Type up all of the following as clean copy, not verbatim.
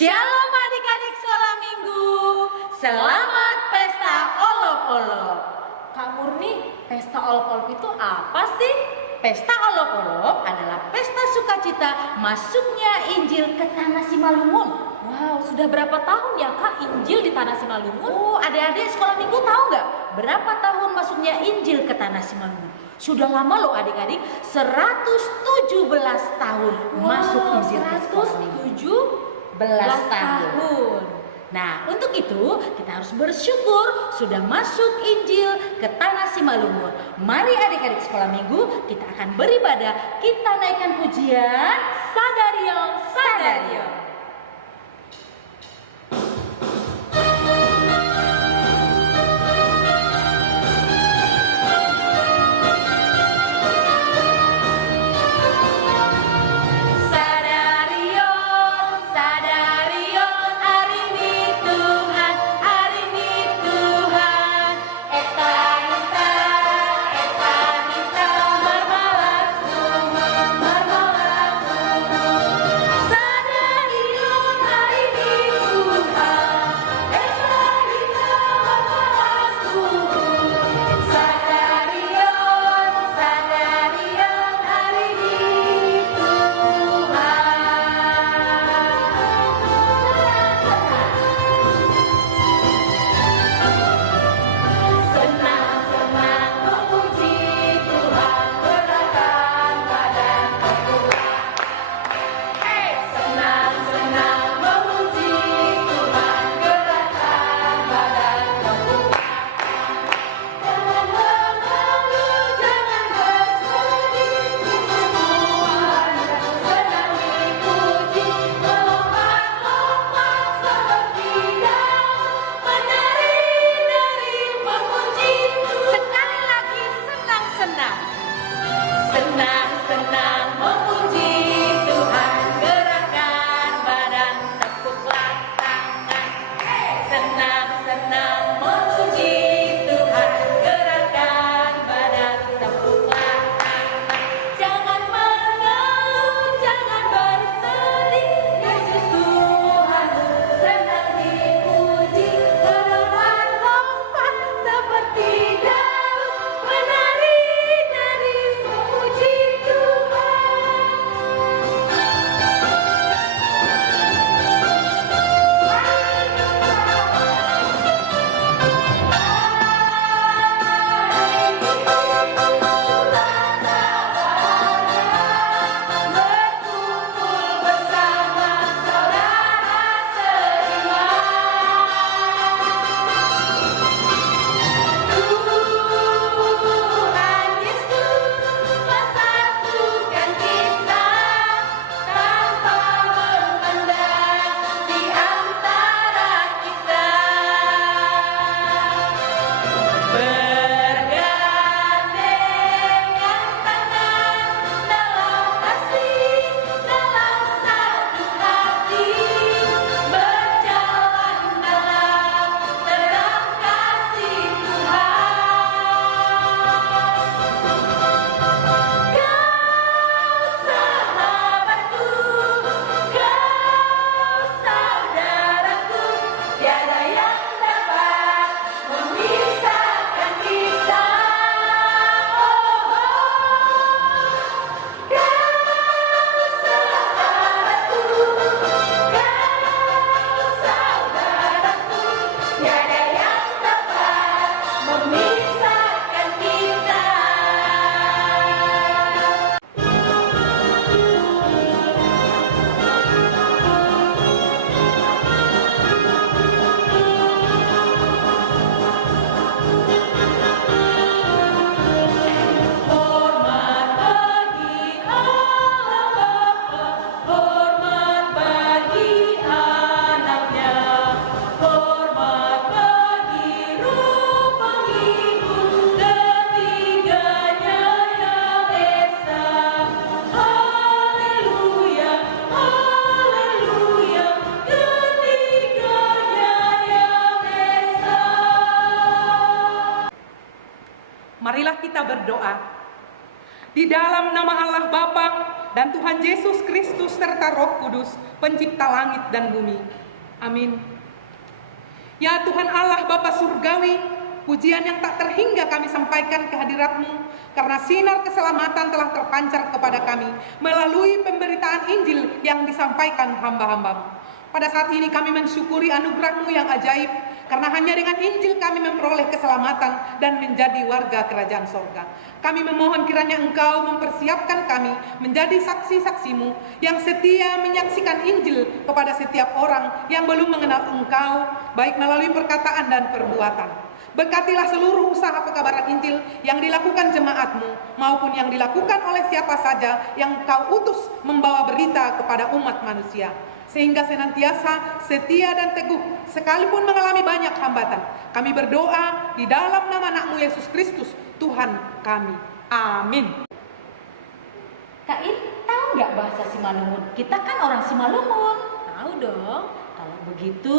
Shalom adik-adik sekolah minggu. Selamat pesta olok-olok. Kak Murni, pesta olok-olok itu apa sih? Pesta olok-olok adalah pesta sukacita masuknya Injil ke Tanah Simalungun. Wow, sudah berapa tahun ya Kak Injil di Tanah Simalungun? Oh, adik-adik sekolah minggu tahu nggak berapa tahun masuknya Injil ke Tanah Simalungun? Sudah lama loh adik-adik, 117 tahun masuk Injil ke sekolah minggu. 17 tahun. Nah, untuk itu kita harus bersyukur sudah masuk Injil ke Tanah Simalungun. Mari adik-adik sekolah minggu, kita akan beribadah. Kita naikkan pujian Sadario, Sadario. Marilah kita berdoa. Di dalam nama Allah Bapa dan Tuhan Yesus Kristus serta Roh Kudus, pencipta langit dan bumi. Amin. Ya Tuhan Allah Bapa Surgawi, pujian yang tak terhingga kami sampaikan ke hadirat-Mu, karena sinar keselamatan telah terpancar kepada kami melalui pemberitaan Injil yang disampaikan hamba-hamba-Mu. Pada saat ini kami mensyukuri anugerah-Mu yang ajaib, karena hanya dengan Injil kami memperoleh keselamatan dan menjadi warga kerajaan sorga. Kami memohon kiranya Engkau mempersiapkan kami menjadi saksi-saksi-Mu yang setia menyaksikan Injil kepada setiap orang yang belum mengenal Engkau, baik melalui perkataan dan perbuatan. Berkatilah seluruh usaha pekabaran Injil yang dilakukan jemaat-Mu maupun yang dilakukan oleh siapa saja yang Kau utus membawa berita kepada umat manusia, sehingga senantiasa setia dan teguh sekalipun mengalami banyak hambatan. Kami berdoa di dalam nama anak-Mu Yesus Kristus, Tuhan kami. Amin. Kak In, tahu nggak bahasa Simalungun? Kita kan orang Simalungun. Tahu dong. Kalau begitu,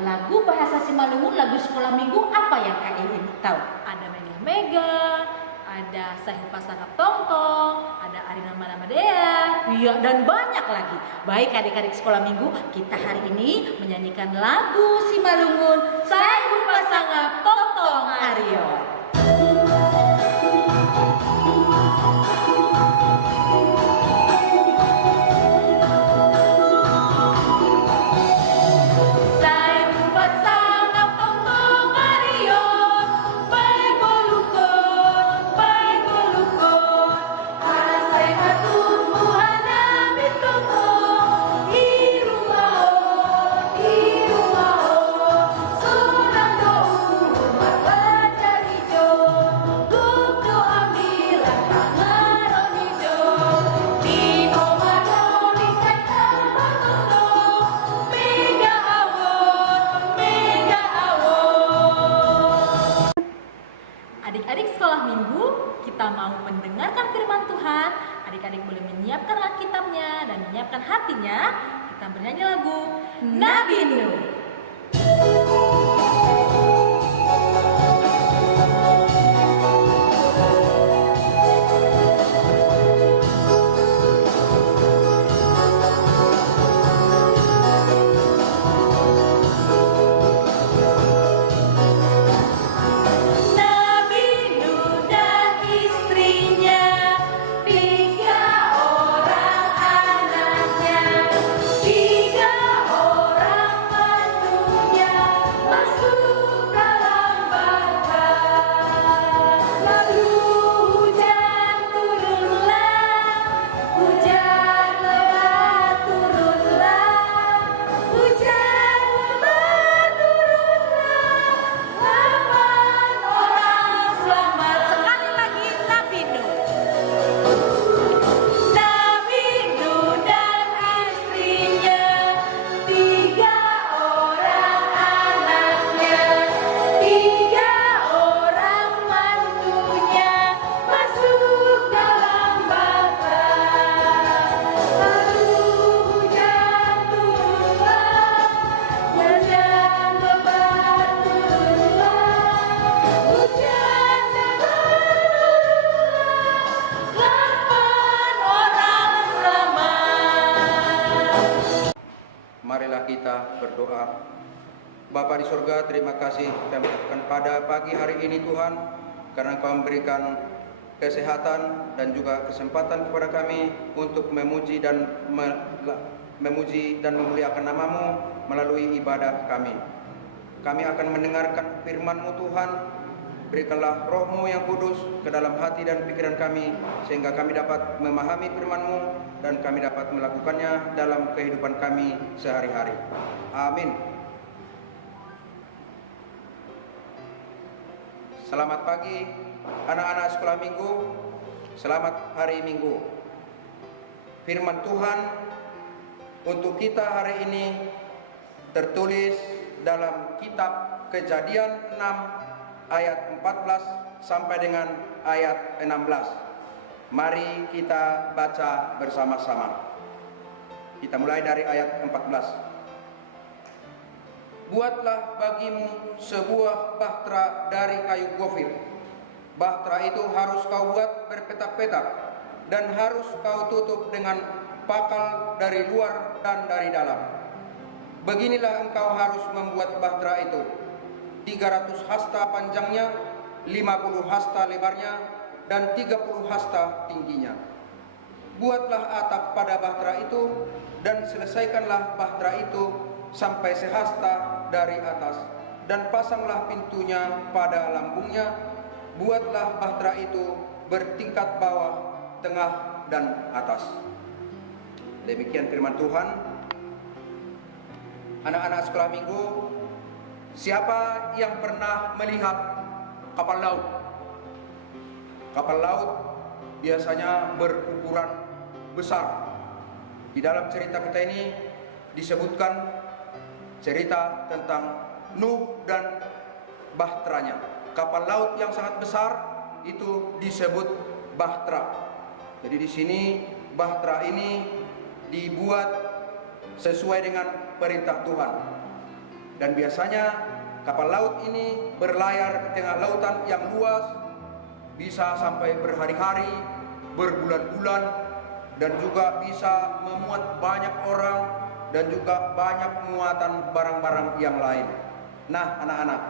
lagu bahasa Simalungun, lagu sekolah minggu apa yang Kak In tahu? Ada mega-mega, ada sahih pasangap tongtong, ada arina mana madea. Iya, dan banyak lagi. Baik adik-adik sekolah minggu, kita hari ini menyanyikan lagu Simalungun, Saibu Pasangap Tongtong Aryo. Adik-adik sekolah minggu, kita mau mendengarkan firman Tuhan. Adik-adik boleh menyiapkan Alkitabnya dan menyiapkan hatinya. Kita bernyanyi lagu Nabi Nuh. Marilah kita berdoa. Bapa di surga, terima kasih kami ucapkan pada pagi hari ini Tuhan, karena Kau memberikan kesehatan dan juga kesempatan kepada kami untuk memuji dan memuliakan nama-Mu melalui ibadah kami. Kami akan mendengarkan firman-Mu Tuhan. Berikanlah Roh-Mu yang kudus ke dalam hati dan pikiran kami, sehingga kami dapat memahami firman-Mu dan kami dapat melakukannya dalam kehidupan kami sehari-hari. Amin. Selamat pagi anak-anak sekolah minggu. Selamat hari Minggu. Firman Tuhan untuk kita hari ini tertulis dalam kitab Kejadian 6 ayat 14 sampai dengan ayat 16. Mari kita baca bersama-sama. Kita mulai dari ayat 14. Buatlah bagimu sebuah bahtera dari kayu gofir. Bahtera itu harus kau buat berpetak-petak. dan harus kau tutup dengan pakal dari luar dan dari dalam. Beginilah engkau harus membuat bahtera itu: 300 hasta panjangnya, 50 hasta lebarnya, dan 30 hasta tingginya. Buatlah atap pada bahtera itu, dan selesaikanlah bahtera itu sampai sehasta dari atas, dan pasanglah pintunya pada lambungnya. Buatlah bahtera itu bertingkat bawah, tengah, dan atas. Demikian firman Tuhan. Anak-anak sekolah minggu, siapa yang pernah melihat kapal laut? Kapal laut biasanya berukuran besar. Di dalam cerita kita ini disebutkan cerita tentang Nuh dan bahteranya. Kapal laut yang sangat besar itu disebut bahtera. Jadi di sini bahtera ini dibuat sesuai dengan perintah Tuhan. Dan biasanya kapal laut ini berlayar di tengah lautan yang luas, bisa sampai berhari-hari, berbulan-bulan, dan juga bisa memuat banyak orang dan juga banyak muatan barang-barang yang lain. Nah, anak-anak,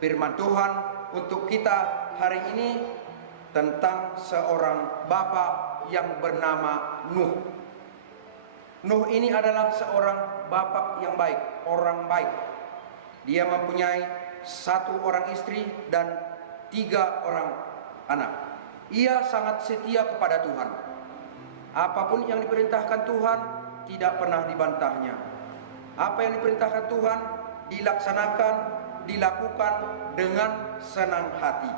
firman Tuhan untuk kita hari ini tentang seorang bapak yang bernama Nuh. Nuh ini adalah seorang bapak yang baik, orang baik. Dia mempunyai 1 orang istri dan 3 orang anak. Ia sangat setia kepada Tuhan. Apapun yang diperintahkan Tuhan tidak pernah dibantahnya. Apa yang diperintahkan Tuhan dilaksanakan, dilakukan dengan senang hati.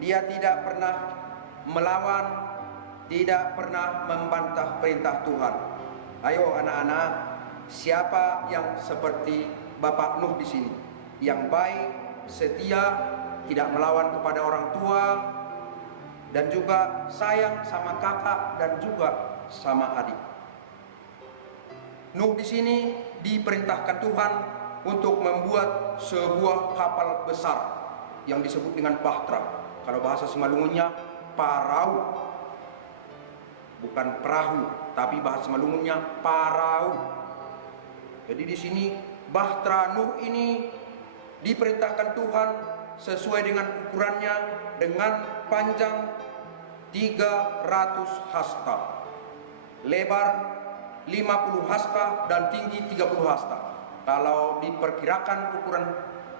Dia tidak pernah melawan, tidak pernah membantah perintah Tuhan. Ayo anak-anak, siapa yang seperti Bapak Nuh di sini? Yang baik, setia, tidak melawan kepada orang tua, dan juga sayang sama kakak dan juga sama adik. Nuh di sini diperintahkan Tuhan untuk membuat sebuah kapal besar yang disebut dengan bahtera. Kalau bahasa Semalungunnya parau. Bukan perahu, tapi bahasa Semalungunnya parau. Jadi di sini bahtera Nuh ini diperintahkan Tuhan sesuai dengan ukurannya, dengan panjang 300 hasta, lebar 50 hasta, dan tinggi 30 hasta. Kalau diperkirakan ukuran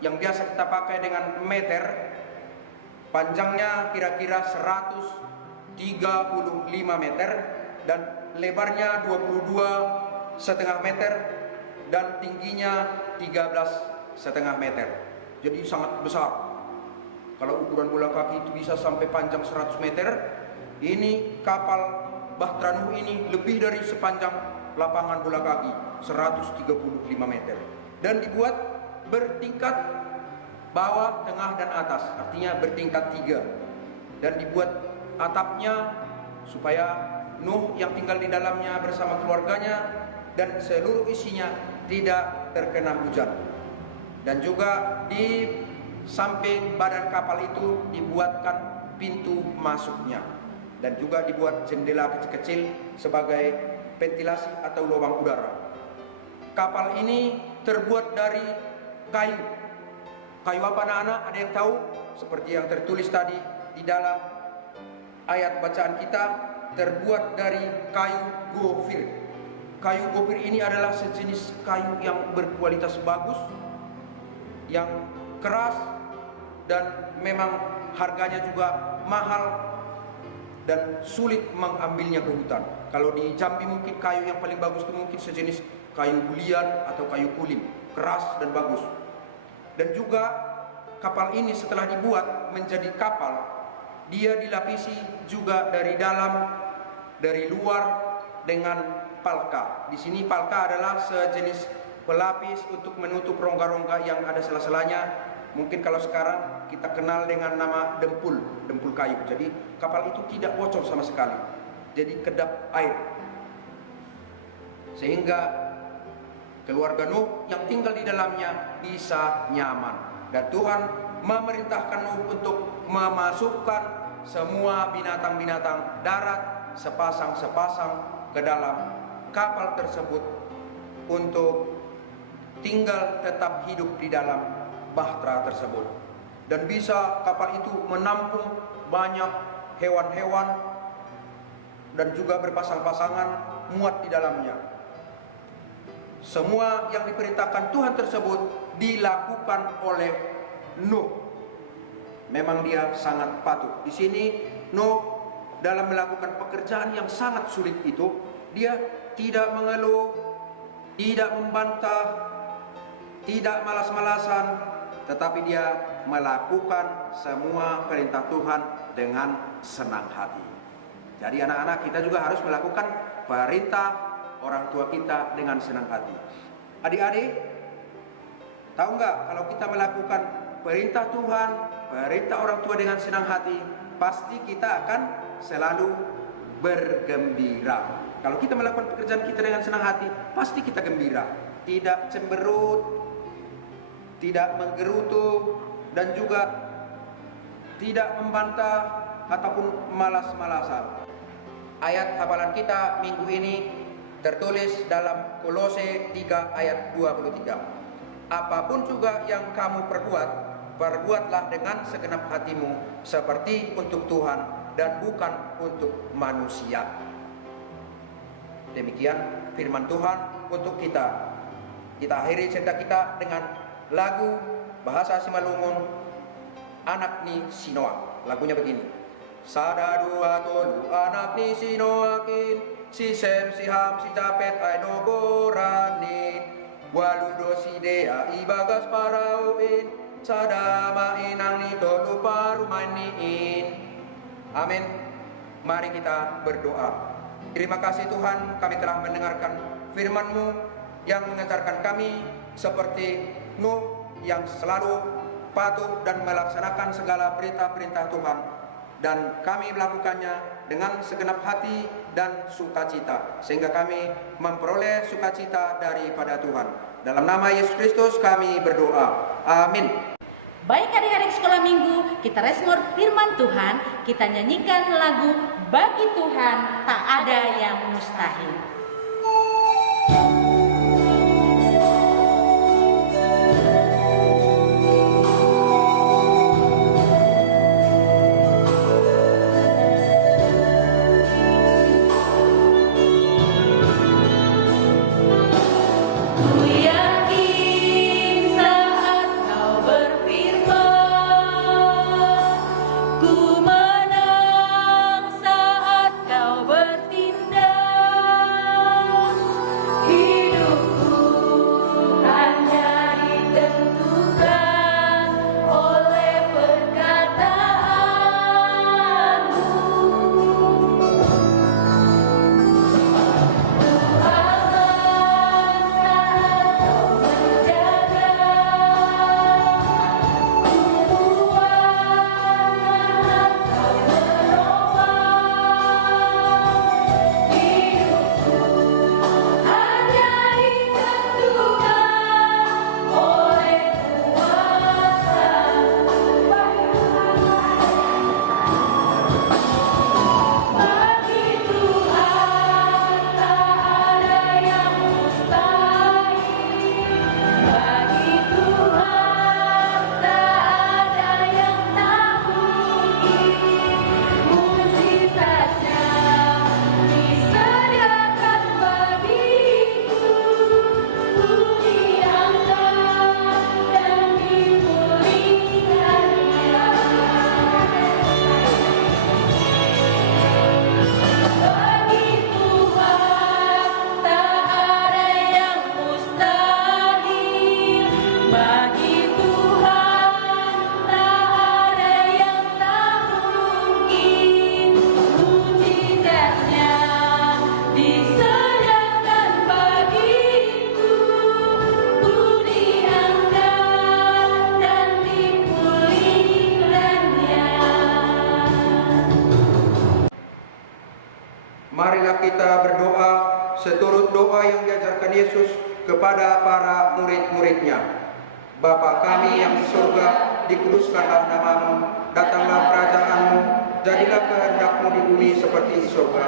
yang biasa kita pakai dengan meter, panjangnya kira-kira 135 meter dan lebarnya 22,5 meter dan tingginya 13,5 meter. Jadi sangat besar. Kalau ukuran bola kaki itu bisa sampai panjang 100 meter, ini kapal bahtera Nuh ini lebih dari sepanjang lapangan bola kaki, 135 meter. Dan dibuat bertingkat bawah, tengah, dan atas, artinya bertingkat 3. Dan dibuat atapnya supaya Nuh yang tinggal di dalamnya bersama keluarganya dan seluruh isinya tidak terkena hujan. Dan juga di samping badan kapal itu dibuatkan pintu masuknya, dan juga dibuat jendela kecil-kecil sebagai ventilasi atau lubang udara. Kapal ini terbuat dari kayu. Kayu apa anak-anak? Ada yang tahu? Seperti yang tertulis tadi di dalam ayat bacaan kita, terbuat dari kayu gofir. Kayu gofir ini adalah sejenis kayu yang berkualitas bagus, yang keras, dan memang harganya juga mahal dan sulit mengambilnya ke hutan. Kalau di Jambi mungkin kayu yang paling bagus itu mungkin sejenis kayu bulian atau kayu kulim, keras dan bagus. Dan juga kapal ini setelah dibuat menjadi kapal, dia dilapisi juga dari dalam, dari luar dengan palka. Di sini palka adalah sejenis pelapis untuk menutup rongga-rongga yang ada sela-selanya. Mungkin kalau sekarang kita kenal dengan nama dempul kayu. Jadi kapal itu tidak bocor sama sekali. Jadi kedap air. Sehingga keluarga Nuh yang tinggal di dalamnya bisa nyaman. Dan Tuhan memerintahkan Nuh untuk memasukkan semua binatang-binatang darat sepasang-sepasang ke dalam kapal tersebut untuk tinggal tetap hidup di dalam bahtera tersebut. Dan bisa kapal itu menampung banyak hewan-hewan dan juga berpasang-pasangan muat di dalamnya. Semua yang diperintahkan Tuhan tersebut dilakukan oleh Nuh. Memang dia sangat patuh. Di sini Nuh dalam melakukan pekerjaan yang sangat sulit itu, dia tidak mengeluh, tidak membantah, tidak malas-malasan, tetapi dia melakukan semua perintah Tuhan dengan senang hati. Jadi anak-anak, kita juga harus melakukan perintah orang tua kita dengan senang hati. Adik-adik, tahu nggak kalau kita melakukan perintah Tuhan, perintah orang tua dengan senang hati, pasti kita akan selalu bergembira. Kalau kita melakukan pekerjaan kita dengan senang hati, pasti kita gembira. Tidak cemberut, tidak menggerutu, dan juga tidak membantah ataupun malas-malasan. Ayat hafalan kita minggu ini tertulis dalam Kolose 3 ayat 23. Apapun juga yang kamu perbuat, perbuatlah dengan segenap hatimu seperti untuk Tuhan dan bukan untuk manusia. Demikian firman Tuhan untuk kita. Kita akhiri cerita kita dengan lagu bahasa Simalungun, Anak ni Sinoa. Lagunya begini. Sadadu atolu anak ni sinoakin, si sem si ham si capet ay nogorani, waludo si dea ibagas parauin, sadama inang ni tolu parumaniin. Amin. Mari kita berdoa. Terima kasih Tuhan, kami telah mendengarkan firman-Mu yang mengajarkan kami seperti Nuh yang selalu patuh dan melaksanakan segala perintah-perintah Tuhan, dan kami melakukannya dengan segenap hati dan sukacita, sehingga kami memperoleh sukacita daripada Tuhan. Dalam nama Yesus Kristus kami berdoa. Amin. Baik adik-adik sekolah minggu, kita resmor firman Tuhan, kita nyanyikan lagu Bagi Tuhan Tak Ada Yang Mustahil. Marilah kita berdoa seturut doa yang diajarkan Yesus kepada para murid-muridnya. Bapa kami yang di surga, dikuduskanlah namamu, datanglah kerajaan-Mu, jadilah kehendak-Mu di bumi seperti di surga.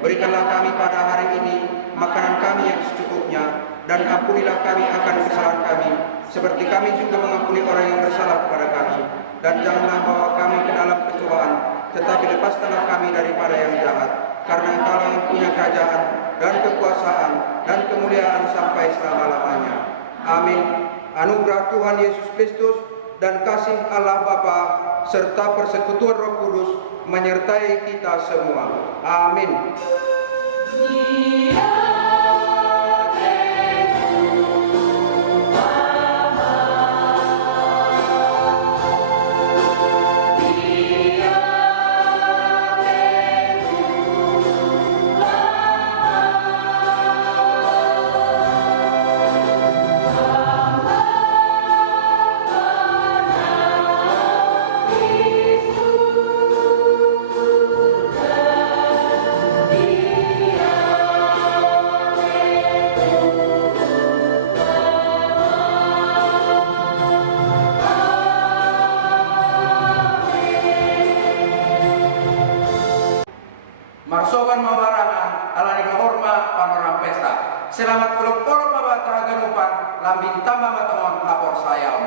Berikanlah kami pada hari ini makanan kami yang secukupnya, dan ampunilah kami akan kesalahan kami, seperti kami juga mengampuni orang yang bersalah kepada kami. Dan janganlah bawa kami ke dalam pencobaan, tetapi lepaskanlah kami daripada yang jahat. Karena Engkaulah yang punya kerajaan, dan kekuasaan, dan kemuliaan sampai selama-lamanya. Amin. Anugerah Tuhan Yesus Kristus dan kasih Allah Bapa serta persekutuan Roh Kudus menyertai kita semua. Amin. Marsoban mabarangan alani kahorma panorang pesta. Selamat peluk-peluk babat tahaganupan lambin tambah matongon lapor sayau.